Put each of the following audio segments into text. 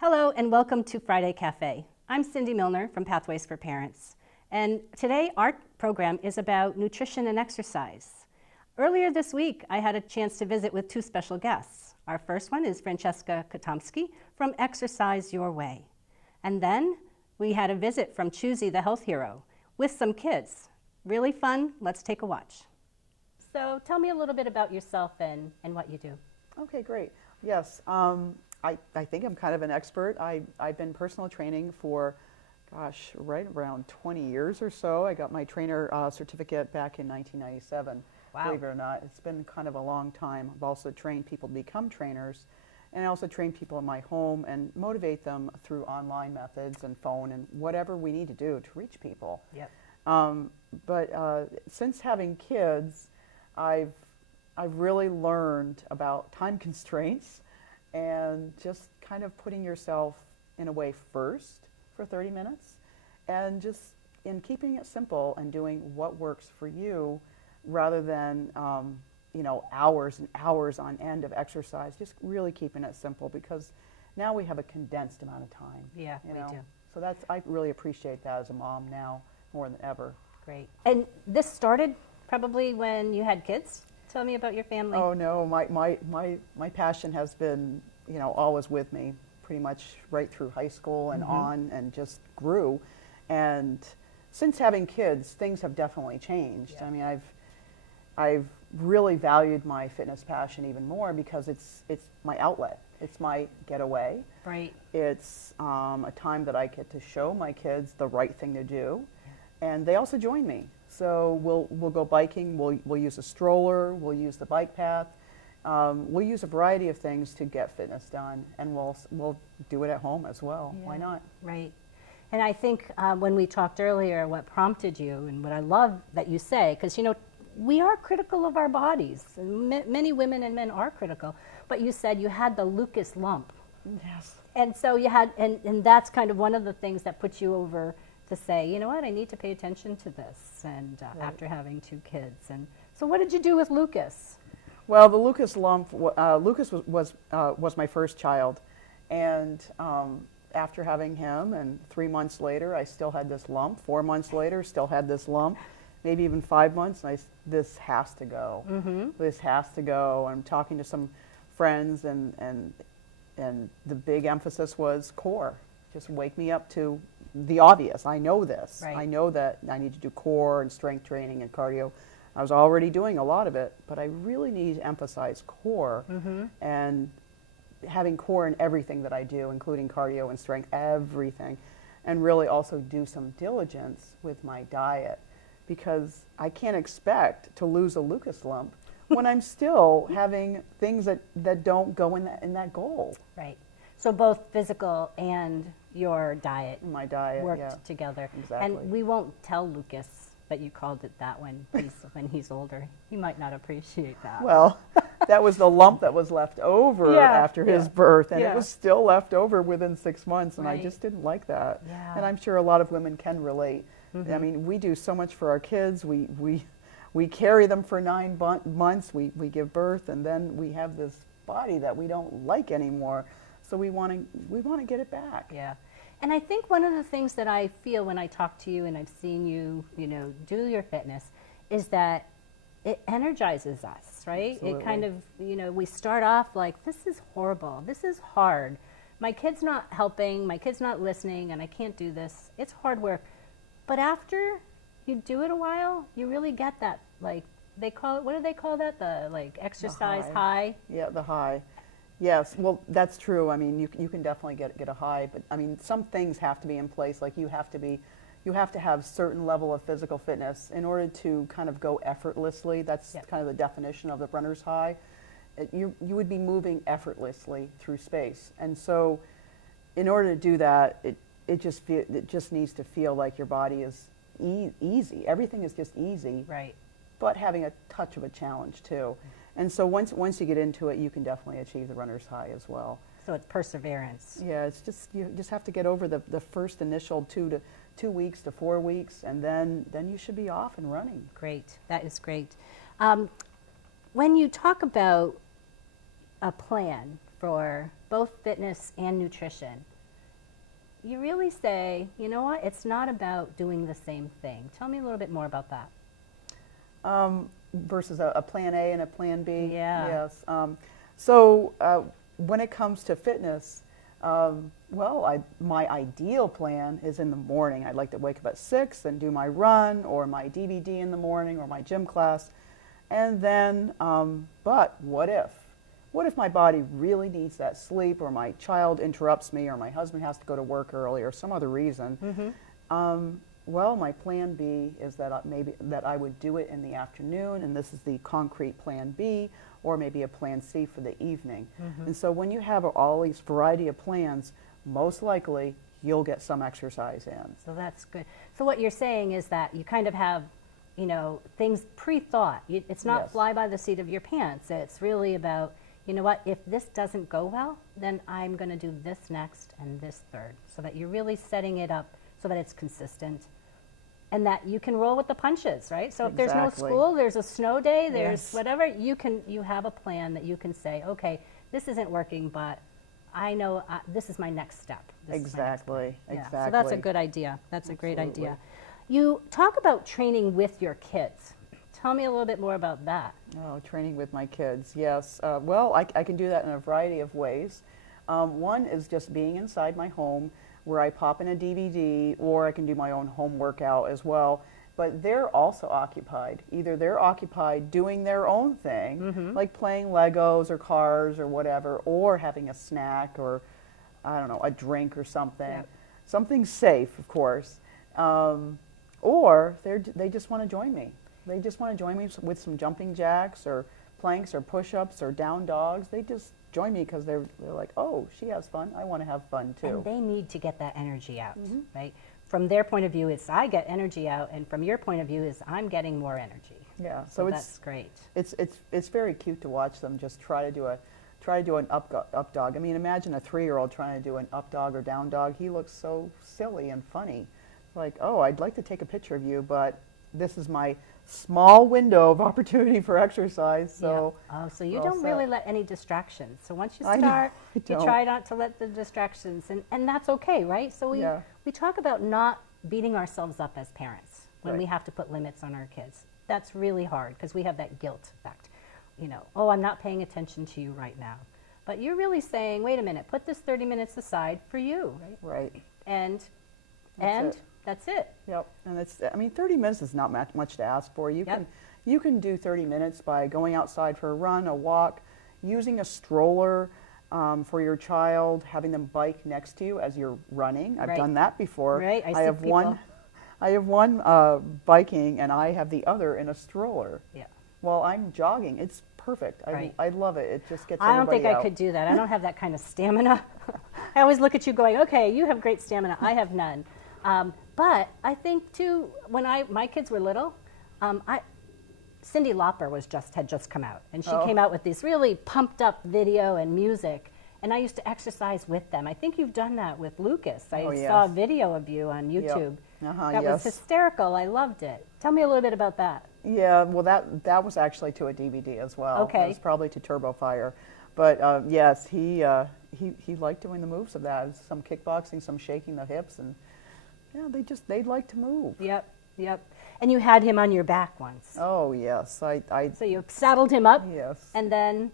Hello and welcome to Friday Cafe. I'm Cindy Milner from Pathways for Parents. And today our program is about nutrition and exercise. Earlier this week, I had a chance to visit with two special guests. Our first one is Francesca Kotomsky from Exercise Your Way. And then we had a visit from Chuzy the Health Hero with some kids. Really fun. Let's take a watch. So tell me a little bit about yourself and what you do. Okay, great. Yes, I think I'm kind of an expert. I've been personal training for, gosh, right around 20 years or so. I got my trainer certificate back in 1997. Wow. Believe it or not, it's been kind of a long time. I've also trained people to become trainers, and I also train people in my home and motivate them through online methods and phone and whatever we need to do to reach people. Yep. But since having kids, I've really learned about time constraints and just kind of putting yourself in a way first for 30 minutes and just in keeping it simple and doing what works for you rather than hours and hours on end of exercise, just really keeping it simple because now we have a condensed amount of time. Yeah, we do. So I really appreciate that as a mom now more than ever. Great. And this started probably when you had kids? Tell me about your family. Oh no, my passion has been, always with me pretty much right through high school and on and just grew. And since having kids, things have definitely changed. Yeah. I mean, I've really valued my fitness passion even more because it's my outlet. It's my getaway. Right. It's a time that I get to show my kids the right thing to do, and they also join me. So we'll go biking. We'll use a stroller. We'll use the bike path. We'll use a variety of things to get fitness done, and we'll do it at home as well. Yeah. Why not? Right. And I think when we talked earlier, what prompted you and what I love that you say, because we are critical of our bodies. Many women and men are critical, but you said you had the Lucas lump. Yes. And so you had, and that's kind of one of the things that puts you over to say, you know what, I need to pay attention to this, and Right. after having two kids. And so what did you do with Lucas? Well, the Lucas lump. Lucas was my first child, and after having him, and 3 months later, I still had this lump. 4 months later, still had this lump. Maybe even 5 months, and this has to go. Mm-hmm. This has to go. I'm talking to some friends, and the big emphasis was core. Just wake me up to the obvious. I know this. Right. I know that I need to do core and strength training and cardio. I was already doing a lot of it, but I really need to emphasize core and having core in everything that I do, including cardio and strength, everything, and really also do some diligence with my diet because I can't expect to lose a Lucas lump when I'm still having things that don't go in that goal. Right. So both physical and your diet My diet, worked yeah. together. Exactly. And we won't tell Lucas that you called it that when he's older. He might not appreciate that. Well, that was the lump that was left over Yeah, after his yeah, birth, and yeah. it was still left over within 6 months, and Right. I just didn't like that. Yeah. And I'm sure a lot of women can relate. I mean, we do so much for our kids. We carry them for 9 months. We give birth, and then we have this body that we don't like anymore. So we want to get it back. Yeah. And I think one of the things that I feel when I talk to you and I've seen you, do your fitness is that it energizes us, right? Absolutely. It kind of, we start off like, this is horrible. This is hard. My kid's not helping. My kid's not listening, and I can't do this. It's hard work. But after you do it a while, you really get that, like, they call it, what do they call that? The, like, exercise high? Yeah, the high. Yes, well, that's true. I mean, you can definitely get a high, but I mean, some things have to be in place. Like you have to have certain level of physical fitness in order to kind of go effortlessly. That's Yep. kind of the definition of the runner's high. You would be moving effortlessly through space, and so in order to do that, it just needs to feel like your body is easy. Everything is just easy, Right. but having a touch of a challenge too. And so once you get into it, you can definitely achieve the runner's high as well. So it's perseverance. Yeah, it's just you just have to get over the first initial 2 weeks to 4 weeks, and then you should be off and running. Great. That is great. When you talk about a plan for both fitness and nutrition, you really say, you know what, it's not about doing the same thing. Tell me a little bit more about that. Versus a plan A and a plan B. Yeah. Yes. So when it comes to fitness, my ideal plan is in the morning. I'd like to wake up at 6 and do my run or my DVD in the morning or my gym class. And then, but what if? What if my body really needs that sleep, or my child interrupts me, or my husband has to go to work early, or some other reason? Well, my plan B is that maybe that I would do it in the afternoon, and this is the concrete plan B, or maybe a plan C for the evening. And so when you have all these variety of plans, most likely you'll get some exercise in. So that's good. So what you're saying is that you kind of have, you know, things pre-thought. It's not Yes. fly by the seat of your pants. It's really about, you know what, if this doesn't go well, then I'm going to do this next and this third, so that you're really setting it up so that it's consistent and that you can roll with the punches, right? So if there's no Exactly. school, there's a snow day, there's Yes. whatever, you have a plan that you can say, okay, this isn't working, but I know this is my next step. This is my next Exactly. plan. Yeah, Exactly. so that's a good idea. That's a great Absolutely. idea. You talk about training with your kids. Tell me a little bit more about that. Oh, training with my kids, yes. Well, I can do that in a variety of ways. One is just being inside my home where I pop in a DVD, or I can do my own home workout as well. But they're also occupied. Either they're occupied doing their own thing, like playing Legos or cars or whatever, or having a snack or, I don't know, a drink or something. Yeah. Something safe, of course. Or they just want to join me. They just want to join me with some jumping jacks or planks or push-ups or down dogs. They just join me because they're like, oh, she has fun. I want to have fun too. And they need to get that energy out, right? From their point of view, it's I get energy out, and from your point of view, is I'm getting more energy. Yeah, So so that's great. it's very cute to watch them just try to do an up dog. I mean, imagine a 3-year-old trying to do an up dog or down dog. He looks so silly and funny. Like, oh, I'd like to take a picture of you, but this is my small window of opportunity for exercise. So yeah. Oh, so you all don't really set. let any distractions. So once you I know, start, I you don't. try not to let the distractions, and that's okay, right? So Yeah. we talk about not beating ourselves up as parents when we Right. have to put limits on our kids. That's really hard because we have that guilt effect. You know, oh, I'm not paying attention to you right now. But you're really saying, wait a minute, put this 30 minutes aside for you, right? right. And That's it. that's it. Yep, and I mean, 30 minutes is not much to ask for. Yep. You can do 30 minutes by going outside for a run, a walk, using a stroller for your child, having them bike next to you as you're running. I've Right. done that before. Right, I see have one. people. I have one biking, and I have the other in a stroller. Yeah. While I'm jogging, it's perfect. Right. I love it. It just gets I don't everybody think I out. could do that. I don't have that kind of stamina. I always look at you going, okay, you have great stamina. I have none. But I think too, when my kids were little, Cyndi Lauper had just come out, and she Oh. came out with this really pumped up video and music, and I used to exercise with them. I think you've done that with Lucas. I Oh, saw a yes. video of you on YouTube. Uh-huh, That was yes. hysterical. I loved it. Tell me a little bit about that. Yeah, well, that was actually to a DVD as well. Okay. It was probably to Turbo Fire, but yes, he liked doing the moves of that. Some kickboxing, some shaking the hips, and yeah, they like to move. Yep, yep. And you had him on your back once. Oh yes, I So you saddled him up, yes. and then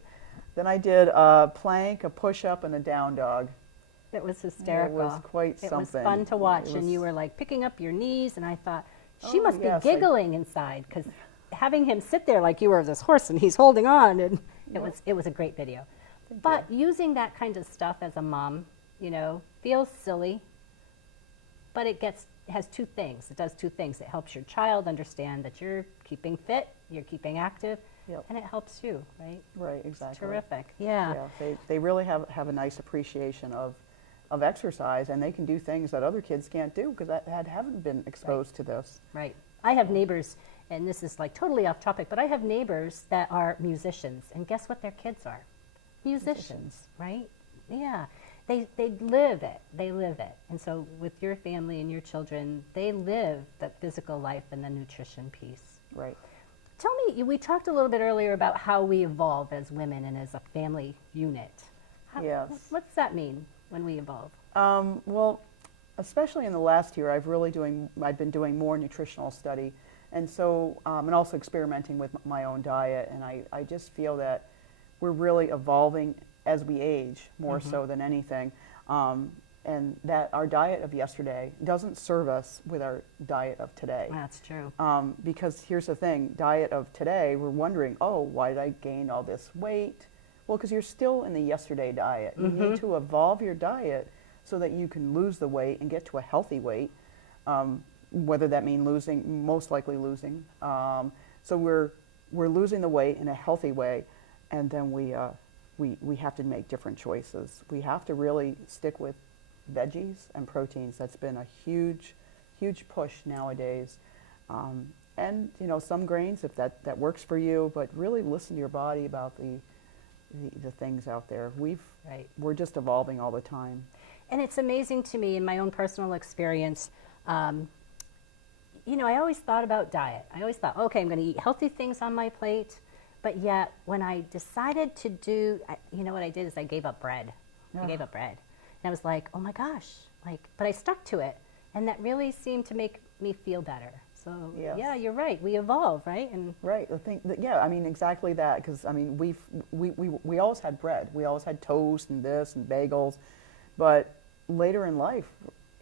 Then I did a plank, a push up, and a down dog. it was hysterical. It was quite It something. was fun to watch, It and you was- were like picking up your knees, and I thought, she Oh, must yes, be I- giggling inside, because having him sit there like you were this horse and he's holding on, and it was a great video. But using that kind of stuff as a mom, you know, feels silly, but it has two things. It does two things. It helps your child understand that you're keeping fit, you're keeping active, Yep. and it helps you, right? Right, exactly. Terrific. Yeah. Yeah, they really have a nice appreciation of exercise, and they can do things that other kids can't do because haven't been exposed to this. Right. I have neighbors, and this is like totally off topic, but I have neighbors that are musicians, and guess what their kids are? Musicians, right? Yeah. They live it. They live it. And so with your family and your children, they live the physical life and the nutrition piece. Right. Tell me, we talked a little bit earlier about how we evolve as women and as a family unit. Yes. What's that mean when we evolve? Well, especially in the last year, I've been doing more nutritional study, and so and also experimenting with my own diet, and I just feel that we're really evolving as we age more so than anything, and that our diet of yesterday doesn't serve us with our diet of today. That's true. Because here's the thing, diet of today, we're wondering, oh, why did I gain all this weight? Well, because you're still in the yesterday diet. You need to evolve your diet so that you can lose the weight and get to a healthy weight, whether that means losing, most likely losing. So we're losing the weight in a healthy way, and then we have to make different choices. We have to really stick with veggies and proteins. That's been a huge push nowadays. And some grains, if that works for you, but really listen to your body about the things out there. We're just evolving all the time. And it's amazing to me in my own personal experience. I always thought about diet. I always thought, okay, I'm going to eat healthy things on my plate. But yet, when I decided to do, what I did is I gave up bread. I gave up bread. And I was like, oh my gosh, but I stuck to it. And that really seemed to make me feel better. So, yeah, you're right. We evolve, right? And right. I think exactly that. Because, we always had bread. We always had toast and this and bagels. But later in life,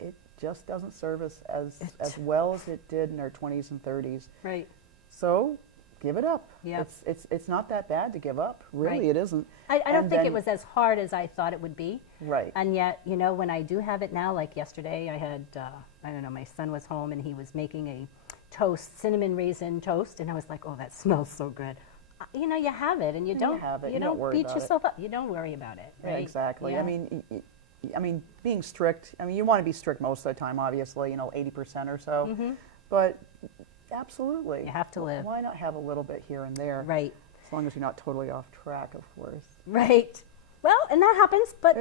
it just doesn't serve us as well as it did in our 20s and 30s. Right. So give it up. Yeah. It's not that bad to give up. Really, it isn't. I don't think it was as hard as I thought it would be. Right. And yet, when I do have it now, like yesterday, I had, my son was home and he was making a cinnamon raisin toast, and I was like, oh, that smells so good. You have it, and you don't beat yourself up. You don't worry about it. Right? Yeah, exactly. Yeah. Being strict. You want to be strict most of the time, obviously. 80% or so. But absolutely, you have to live. Why not have a little bit here and there? Right. As long as you're not totally off track, of course. Right. Well, and that happens, but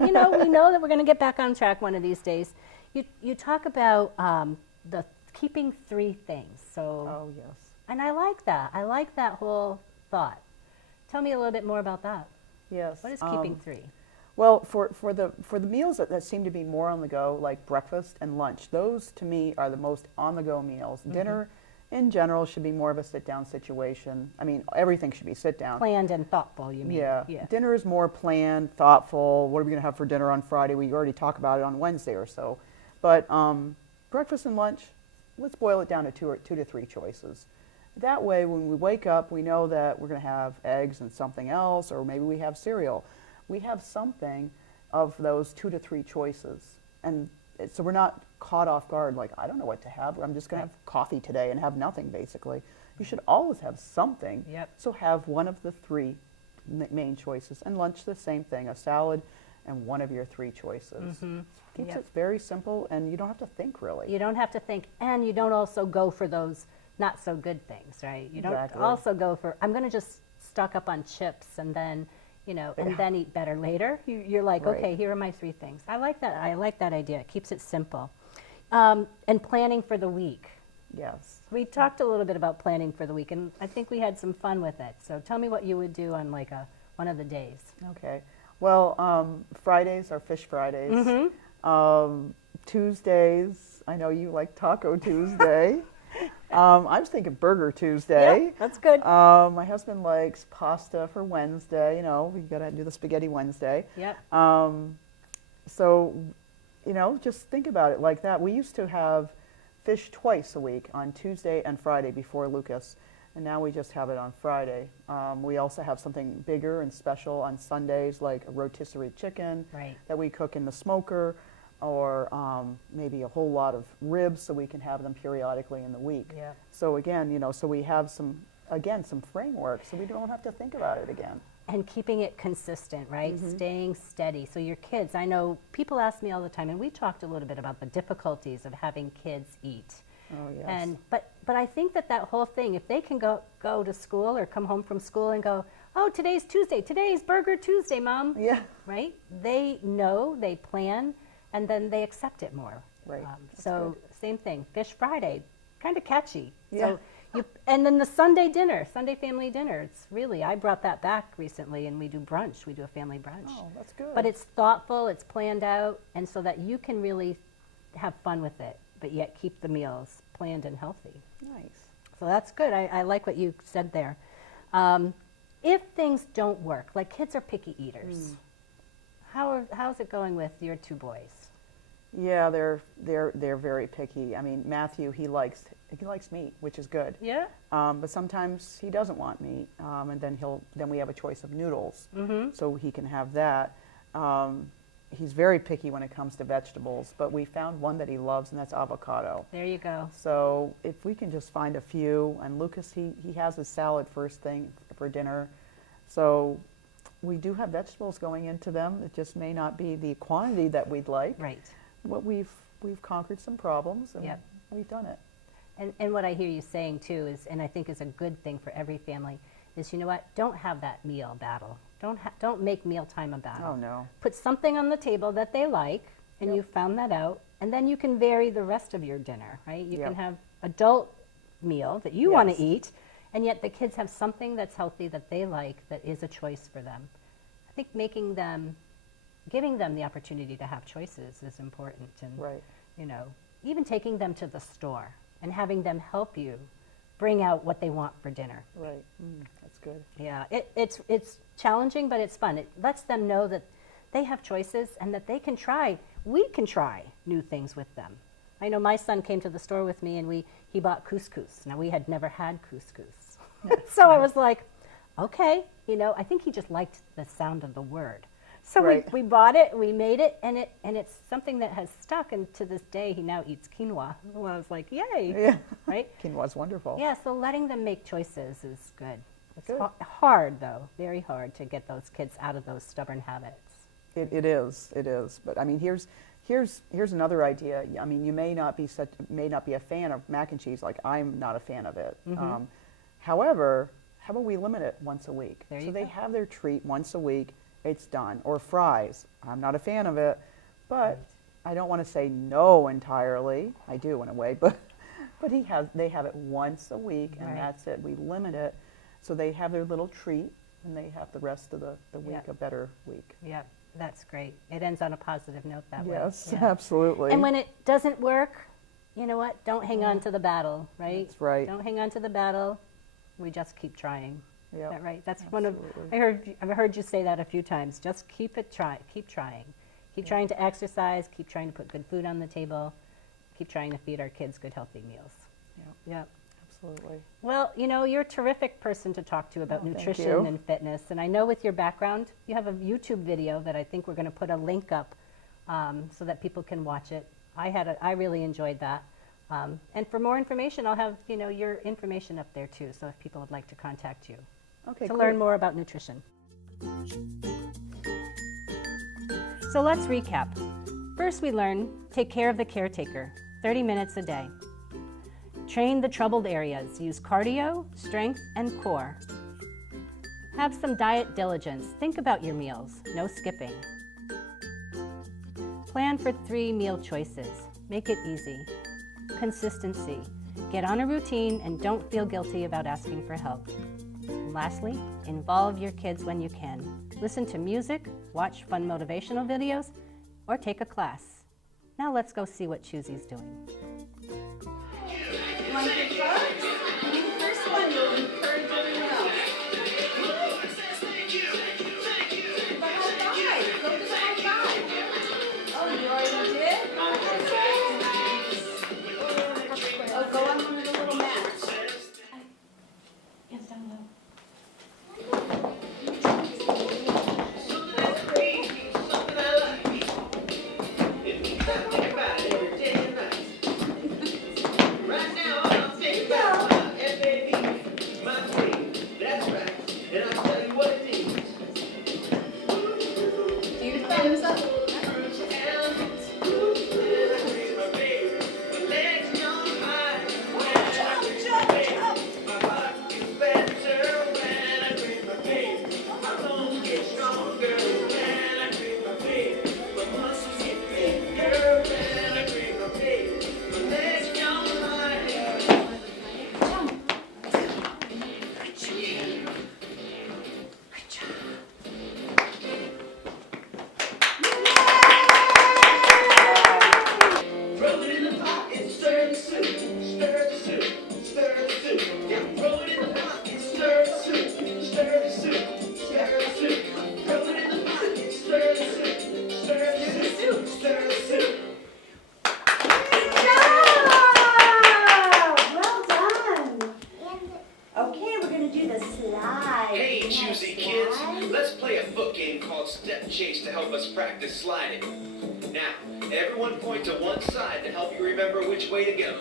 we know that we're going to get back on track one of these days. You talk about the keeping 3 things. So. Oh yes. And I like that. I like that whole thought. Tell me a little bit more about that. Yes. What is keeping 3? Well, for the meals that seem to be more on the go, like breakfast and lunch, those to me are the most on the go meals. Dinner, in general, should be more of a sit down situation. Everything should be sit down. Planned and thoughtful, you mean? Yeah. Dinner is more planned, thoughtful. What are we going to have for dinner on Friday? We already talk about it on Wednesday or so. But breakfast and lunch, let's boil it down to 2 to 3 choices. That way, when we wake up, we know that we're going to have eggs and something else, or maybe we have cereal. We have something of those 2 to 3 choices. And so we're not caught off guard, like, I don't know what to have. I'm just going to have coffee today and have nothing, basically. You should always have something. Yep. So have one of the 3 main choices. And lunch, the same thing, a salad and one of your 3 choices. Keeps it very simple, and you don't have to think, really. You don't have to think, and you don't also go for those not so good things, right? You don't also go for, I'm going to just stock up on chips and then, and then eat better later. You're like, okay, here are my 3 things. I like that. I like that idea. It keeps it simple. And planning for the week. Yes. We talked a little bit about planning for the week, and I think we had some fun with it. So tell me what you would do on one of the days. Okay. Well, Fridays are Fish Fridays. Tuesdays, I know you like Taco Tuesday. I was thinking Burger Tuesday. Yeah, that's good. My husband likes pasta for Wednesday. We got to do the spaghetti Wednesday. Yep. So, just think about it like that. We used to have fish twice a week, on Tuesday and Friday before Lucas, and now we just have it on Friday. We also have something bigger and special on Sundays, like a rotisserie chicken that we cook in the smoker, or maybe a whole lot of ribs, so we can have them periodically in the week. Yeah. So again, so we have some framework, so we don't have to think about it again. And keeping it consistent, right? Staying steady. So your kids, I know people ask me all the time, and we talked a little bit about the difficulties of having kids eat. Oh, yes. And but I think that whole thing, if they can go to school or come home from school and go, oh, today's Tuesday, today's Burger Tuesday, Mom. Yeah. Right? They know, they plan, and then they accept it more. Right. So same thing, Fish Friday, kind of catchy. Yeah. So and then the Sunday family dinner. It's really, I brought that back recently, and we do brunch. We do a family brunch. Oh, that's good. But it's thoughtful, it's planned out, and so that you can really have fun with it, but yet keep the meals planned and healthy. Nice. So that's good. I like what you said there. If things don't work, like kids are picky eaters, how's it going with your two boys? Yeah, they're very picky. I mean, Matthew, he likes meat, which is good. Yeah. But sometimes he doesn't want meat, and then we have a choice of noodles, so he can have that. He's very picky when it comes to vegetables, but we found one that he loves, and that's avocado. There you go. So if we can just find a few, and Lucas, he has his salad first thing for dinner, so we do have vegetables going into them. It just may not be the quantity that we'd like. Right. But we've conquered some problems, and Yep. we've done it. And what I hear you saying too is, and I think is a good thing for every family, is you know what? Don't have that meal battle. Don't make mealtime a battle. Oh no. Put something on the table that they like, and Yep. you found that out, and then you can vary the rest of your dinner, right? You Yep. can have adult meal that you want Yes. to eat, and yet the kids have something that's healthy that they like that is a choice for them. I think giving them the opportunity to have choices is important, and Right. you know, even taking them to the store and having them help you bring out what they want for dinner. Right. That's good. Yeah, it's challenging, but it's fun. It lets them know that they have choices and that we can try new things with them. I know my son came to the store with me and he bought couscous. Now, we had never had couscous. So I was like, okay, I think he just liked the sound of the word. So Right. we bought it, we made it, and it's something that has stuck, and to this day he now eats quinoa. Well, I was like, yay, Yeah. right? Quinoa's wonderful. Yeah, so letting them make choices is good. It's Good. hard, though, very hard to get those kids out of those stubborn habits. It is. But I mean, here's another idea. I mean, you may not be a fan of mac and cheese, like I'm not a fan of it. However, how about we limit it once a week? There so you they go. have their treat once a week. It's done. Or fries. I'm not a fan of it, but I don't want to say no entirely. I do in a way, but they have it once a week, and Right. that's it. We limit it, so they have their little treat, and they have the rest of the week Yeah. a better week. Yeah, that's great. It ends on a positive note that way. Yes, Yeah. absolutely. And when it doesn't work, you know what? Don't hang on to the battle, right? That's right. Don't hang on to the battle. We just keep trying. Yep, Is that right? That's absolutely. I've heard you say that a few times. Just keep trying. Keep trying to exercise, keep trying to put good food on the table, keep trying to feed our kids good healthy meals. Yep, Yep. absolutely. Well, you're a terrific person to talk to about Oh, thank nutrition you. and fitness. And I know with your background, you have a YouTube video that I think we're going to put a link up so that people can watch it. I really enjoyed that. And for more information, I'll have your information up there too. So if people would like to contact you Okay, to great. learn more about nutrition. So let's recap. First, we learned take care of the caretaker, 30 minutes a day. Train the troubled areas. Use cardio, strength, and core. Have some diet diligence. Think about your meals. No skipping. Plan for 3 meal choices. Make it easy. Consistency. Get on a routine and don't feel guilty about asking for help. And lastly, involve your kids when you can. Listen to music, watch fun motivational videos, or take a class. Now let's go see what Choosy's doing. Want to go? First one, you'll encourage everyone else. The high five. Go to the high five. Oh, you already did? Oh, go on one of the little mats. Yes, down low. Do you thumbs up? called Step Chase to help us practice sliding. Now, everyone point to one side to help you remember which way to go.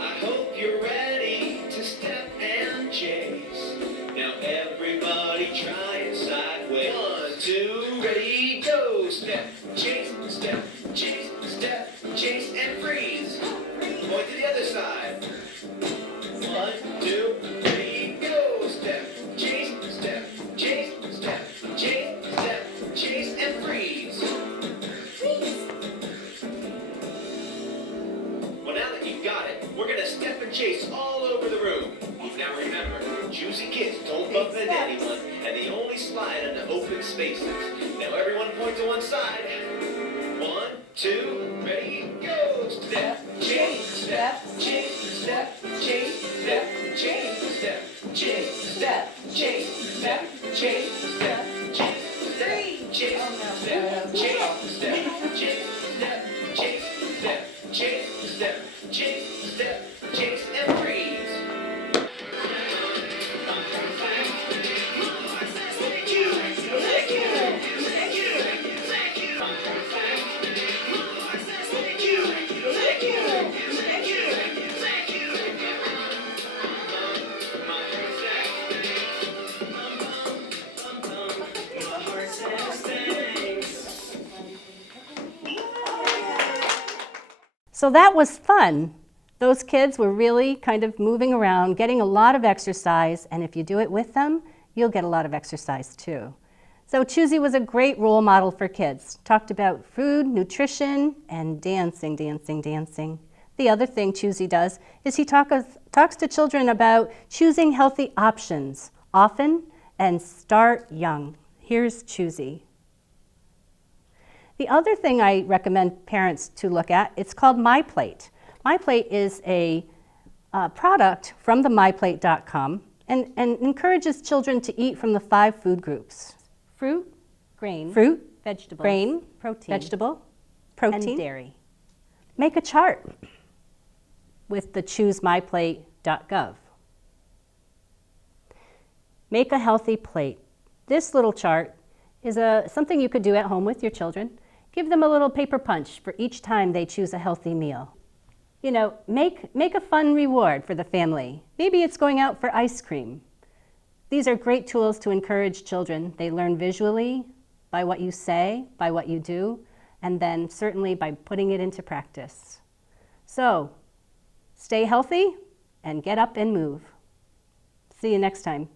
I hope you're ready to step and chase. Now everybody try it sideways. 1, 2, ready, go! Step, chase, step, chase, step, chase, and freeze. Point to the other side. 1, 2, ready, go! Step, chase, step, chase, step, chase, step, chase, and freeze. Well, now that you've got it, we're gonna step and chase all over the room. Now remember, choosy kids don't bump into anyone, and they only slide into open spaces. Now everyone point to one side. 1, 2, ready, go! Step, chase, step, chase, step, chase, step, chase, step, chase, step, chase, step, chase, step, chase, step, chase, step, chase, step, chase, step, chase, step, chase, step, chase, step, chase, and freeze. So that was fun. Those kids were really kind of moving around, getting a lot of exercise, and if you do it with them, you'll get a lot of exercise too. So Choosy was a great role model for kids. Talked about food, nutrition, and dancing, dancing, dancing. The other thing Choosy does is he talks to children about choosing healthy options often and start young. Here's Choosy. The other thing I recommend parents to look at, it's called MyPlate. MyPlate is a product from the myplate.com and encourages children to eat from the 5 food groups. Fruit, grain, vegetable, grain, protein, vegetable, protein, and dairy. Make a chart with the choosemyplate.gov. Make a healthy plate. This little chart is something you could do at home with your children. Give them a little paper punch for each time they choose a healthy meal. You know, make a fun reward for the family. Maybe it's going out for ice cream. These are great tools to encourage children. They learn visually by what you say, by what you do, and then certainly by putting it into practice. So, stay healthy and get up and move. See you next time.